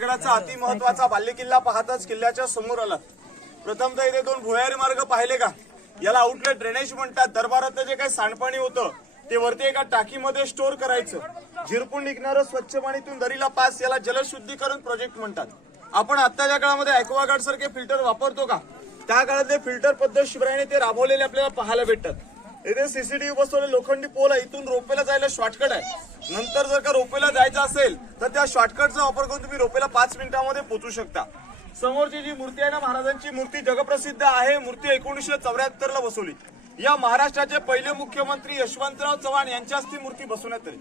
रायगडाचा अतिमहत्वाचा बाल्यकिल्ला पाहताच किल्ल्याच्या समोर आला प्रथमतः इथे दोन भुयारी मार्ग पाहिले का? याला आउटलेट ड्रेनेज म्हणतात. दरबारातलं जे काही सांडपाणी होतं ते वरती एका टाकीमध्ये स्टोअर करायचं. झिरपून निघणारं स्वच्छ पाणीतून दरीला पास याला जलशुद्धीकरण प्रोजेक्ट म्हणतात. आपण आत्ताच्या काळामध्ये अॅक्वागार्ड सारखे फिल्टर वापरतो का? त्या काळातले फिल्टर पद्धत शिवरायाने ते राबवलेले आपल्याला पाहायला भेटतात. इथे सीसीटीव्ही बसवले लोखंडी पोल आहे. इथून रोपेला जायला शॉर्टकट आहे. नंतर जर का रोपेला जायचं असेल तर त्या शॉर्टकटचा वापर करून तुम्ही रोपेला पाच मिनिटांमध्ये पोचू शकता. समोरची जी मूर्ती आहे ना महाराजांची मूर्ती जगप्रसिद्ध आहे. मूर्ती एकोणीसशे चौऱ्याहत्तर ला बसवली. या महाराष्ट्राचे पहिले मुख्यमंत्री यशवंतराव चव्हाण यांच्याच ती मूर्ती बसवण्यात आली.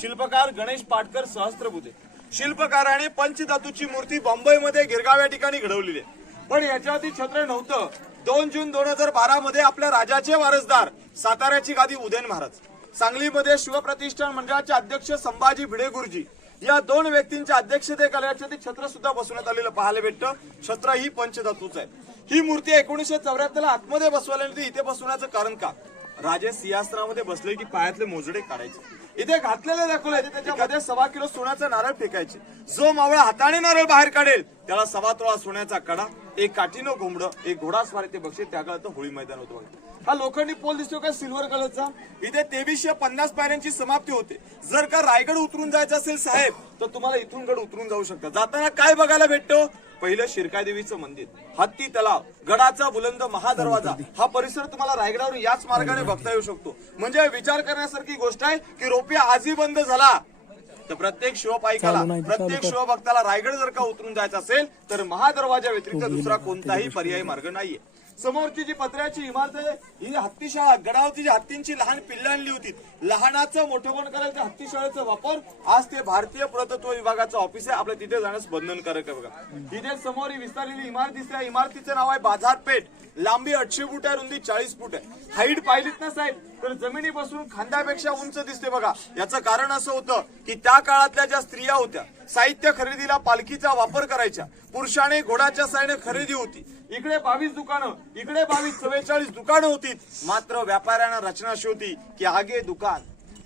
शिल्पकार गणेश पाटकर सहस्त्रबुद्धे. शिल्पकाराने पंचधातूची मूर्ती बॉम्बेमध्ये गिरगाव या ठिकाणी घडवलेली आहे. पण याच्यावरती छत्र नव्हतं. दोन जून दोन हजार बारा मध्ये आपल्या राजाचे वारसदार साताऱ्याची गादी उदयन महाराज. सांगलीमध्ये शिवप्रतिष्ठान मंडळाचे अध्यक्ष संभाजी भिडे गुरुजी या दोन व्यक्तींच्या अध्यक्षतेखाली ते छत्र सुद्धा बसवण्यात आलेलं पाहायला भेटतं. छत्र ही पंचधातूच आहे. ही मूर्ती एकोणीशे चौऱ्याहत्तर ला आतमध्ये बसवल्यानंतर इथे बसवण्याचं कारण का? राजे सिंहासनामध्ये बसले की पायातले मोजडे काढायचे. इथे घातलेले दाखवले त्याच्यामध्ये सव्वा किलो सोन्याचा नारळ फेकायचे. जो मावळा हाताने नारळ बाहेर काढेल त्याला सव्वा तोळा सोन्याचा कडा एक काठीनं घोंबड एक घोडास्वारी ते बक्षीस त्या काळात होळी मैदान होतं बघा. हा लोखंडी पोल दिसतो का? सिल्वर कलरचा इथे तेवीसशे पन्नास पायऱ्यांची समाप्ती होते. जर का रायगड उतरून जायचं असेल साहेब तर तुम्हाला इथून गड उतरून जाऊ शकता जाताना काय बघायला भेटतो? पहिलं शिरकायदेवीचं मंदिर. हत्ती तलाव गडाचा बुलंद महादरवाजा. हा परिसर तुम्हाला रायगडावरून याच मार्गाने बघता येऊ शकतो. म्हणजे विचार करण्यासारखी गोष्ट आहे की रोपिया आजही बंद झाला. तर प्रत्येक शिवपाईकाला प्रत्येक शिवभक्ताला रायगड जर का उतरून जायचं असेल तर महादरवाजा व्यतिरिक्त दुसरा कोणताही पर्यायी मार्ग नाहीये. समोरची जी पत्र्याची इमारत आहे ही हत्तीशाळा गडावरती जी हत्तींची लहान पिल्लं आणली होती लहानाचं मोठं करायचं हत्तीशाळेचा वापर आज ते भारतीय पुरातत्व विभागाचं ऑफिस आहे आपल्या तिथे जाण्यास बंधनकारक आहे बघा. तिथे समोर ही विस्तारलेली इमारत दिसते इमारतीचं नाव आहे बाजारपेठ. लांबी आठशे फूट आहे रुंदी चाळीस फूट आहे. हाईट पाहिलीत ना साहेब? तर जमिनीपासून खांद्यापेक्षा उंच दिसते बघा. याचं कारण असं होतं की त्या काळातल्या ज्या स्त्रिया होत्या साहित्य खरेदीला पालखीचा वापर करायच्या. पुरुषाने घोडाच्या साईने खरेदी होती. इकडे बावीस दुकानं इकडे बावीस चव्वेचाळीस दुकानं होती. मात्र व्यापाऱ्यांना रचना अशी होती की आगे दुकान.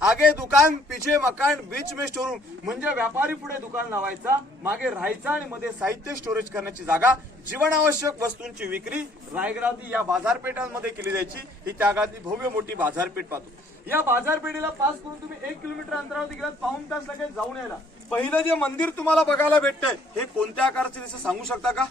आगे दुकान पिछे मकान बीच में स्टोरूम म्हणजे व्यापारी पुढे दुकान लावायचा मागे राहायचा आणि मध्ये साहित्य स्टोरेज करण्याची जागा जीवनावश्यक वस्तूंची विक्री रायगडातील या बाजारपेठांमध्ये केली जायची. ही त्या भव्य मोठी बाजारपेठ पाहतो. या बाजारपेठेला पास करून तुम्ही एक किलोमीटर अंतरावरती गेलात पाऊन तास लगेच जाऊन यायला. पहिलं जे मंदिर तुम्हाला बघायला भेटतंय हे कोणत्या आकाराचे दिसतं सांगू शकता का?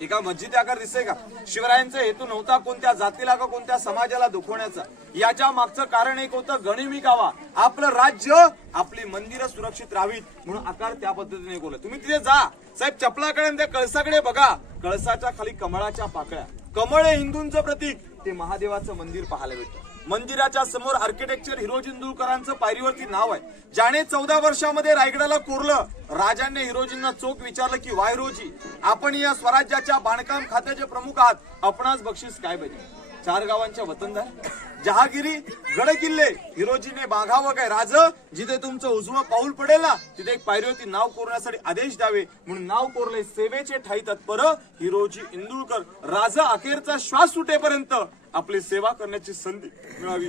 एका मस्जिद आकार दिसतंय का? शिवरायांचा हेतू नव्हता कोणत्या जातीला का कोणत्या समाजाला दुखवण्याचा. याच्या मागचं कारण एक होतं गणिमी गावा आपलं राज्य आपली मंदिरं सुरक्षित राहावीत म्हणून आकार त्या पद्धतीने बोलत तुम्ही तिथे जा. साहेब चपलाकडे त्या कळसाकडे बघा. कळसाच्या खाली कमळाच्या पाकळ्या. कमळ हे हिंदूंचं प्रतीक. ते महादेवाचं मंदिर पाहायला भेटतं. मंदिराच्या समोर आर्किटेक्चर हिरोजी इंदुरकरांचं पायरीवरती नाव आहे. ज्याने चौदा वर्षामध्ये रायगडाला कोरलं राजांनी हिरोजींना चोख विचारलं की वाय आपण या स्वराज्याच्या बांधकाम खात्याचे प्रमुख आहात. आपणास बक्षीस काय पाहिजे चार गावांच्या वतनदार जहागिरी गड किल्ले हिरोजीने बाघावं काय राज? जिथे तुमचं उजवं पाऊल पडेल ना तिथे एक पायरीवरती नाव कोरण्यासाठी आदेश द्यावे. म्हणून नाव कोरले सेवेचे ठाई तत्पर हिरोजी इंदुळकर. राजा अखेरचा श्वास सुटेपर्यंत आपली सेवा करण्याची संधी मिळावी.